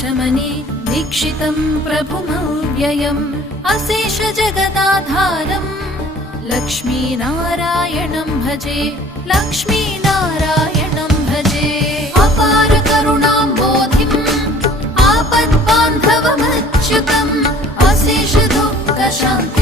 अशमने दीक्षितं प्रभुमव्ययम् अशेष जगदाधारम् लक्ष्मीनारायणं भजे लक्ष्मीनारायणं भजे अपार करुणाम्बोधिम् आपद्बान्धवमच्युतम् अशेष दुःखशान्ति